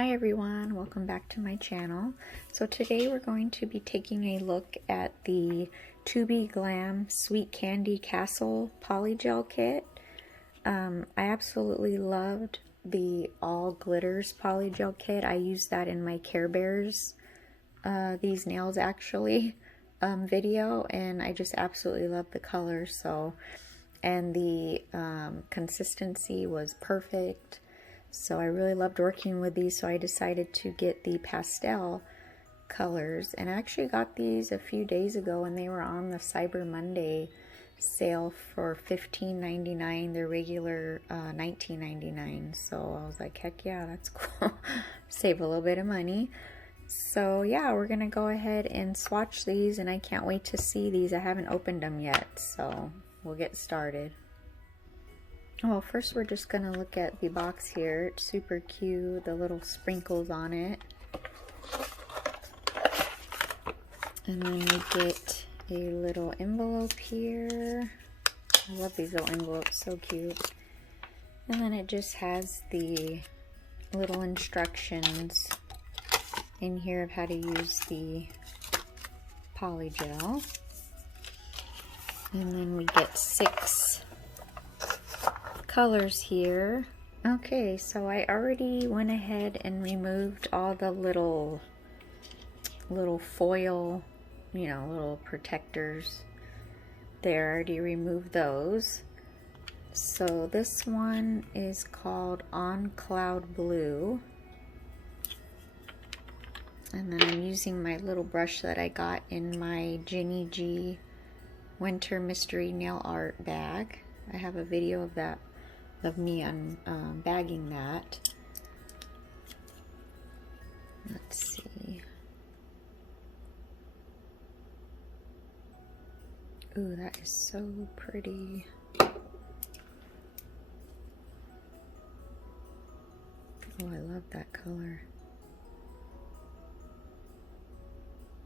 Hi everyone, welcome back to my channel. So today we're going to be taking a look at the ToBeGlam Sweet Candy Castle Polygel Kit. I absolutely loved the All Glitters Polygel Kit. I used that in my Care Bears, these nails actually, video, and I just absolutely love the colors. And the consistency was perfect. So I really loved working with these, so I decided to get the pastel colors. And I actually got these a few days ago and they were on the Cyber Monday sale for $15.99, their regular $19.99. So I was like, heck yeah, that's cool. Save a little bit of money. So yeah, we're gonna go ahead and swatch these, and I can't wait to see these. I haven't opened them yet, so we'll get started. Well, first we're just going to look at the box here. It's super cute, the little sprinkles on it. And then we get a little envelope here. I love these little envelopes, so cute. And then it just has the little instructions in here of how to use the polygel. And then we get 6 colors here. Okay, so I already went ahead and removed all the little foil, little protectors there. I already removed those. So this one is called On Cloud Blue. And then I'm using my little brush that I got in my Geni G Winter Mystery Nail Art bag. I have a video of that, of me bagging that. Let's see. Ooh, that is so pretty. Oh, I love that color.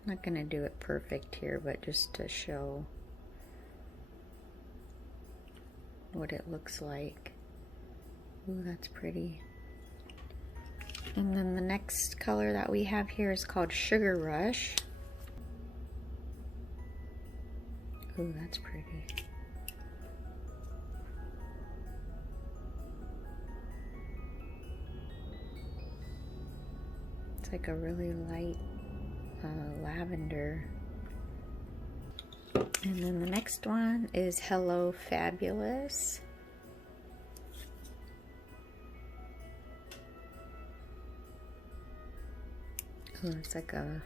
I'm not gonna do it perfect here, but just to show what it looks like. Ooh, that's pretty. And then the next color that we have here is called Sugar Rush. Ooh, that's pretty. It's like a really light lavender. And then the next one is Hello Fabulous. Oh, it's like a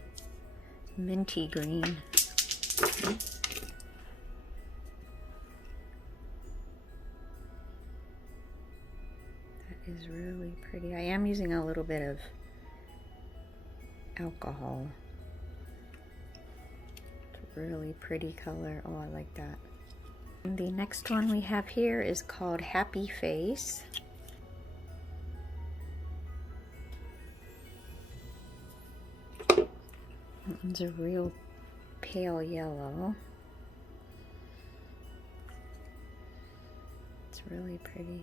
minty green. That is really pretty. I am using a little bit of alcohol. It's a really pretty color. Oh, I like that. And the next one we have here is called Happy Face. That one's a real pale yellow. It's really pretty.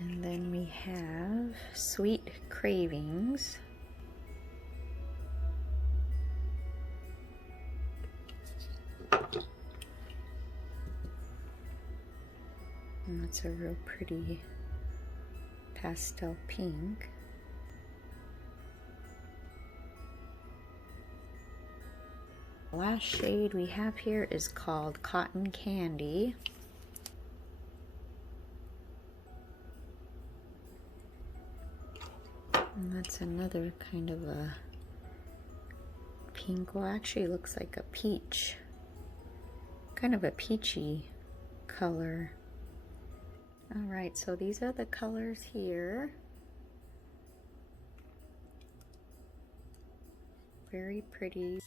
And then we have Sweet Cravings. And that's a real pretty pastel pink. The last shade we have here is called Cotton Candy. And that's another kind of a pink. Well, actually it looks like a peach. Kind of a peachy color. Alright, so these are the colors here. Very pretty.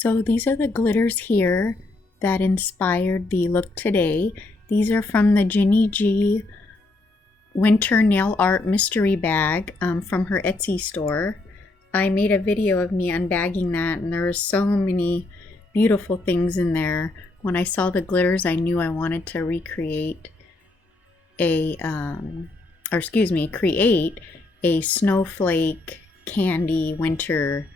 So these are the glitters here that inspired the look today. These are from the Geni G Winter Nail Art Mystery Bag from her Etsy store. I made a video of me unbagging that, and there were so many beautiful things in there. When I saw the glitters, I knew I wanted to recreate create a snowflake candy winter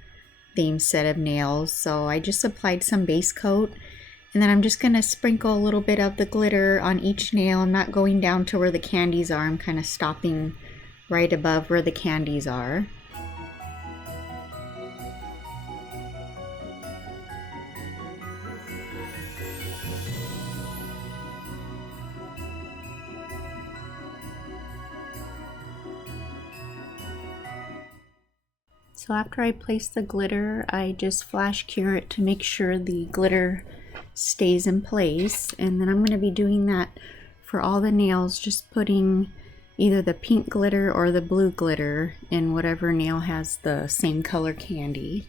theme set of nails. So I just applied some base coat, and then I'm just going to sprinkle a little bit of the glitter on each nail. I'm not going down to where the candies are. I'm kind of stopping right above where the candies are. So after I place the glitter, I just flash cure it to make sure the glitter stays in place. And then I'm going to be doing that for all the nails, just putting either the pink glitter or the blue glitter in whatever nail has the same color candy.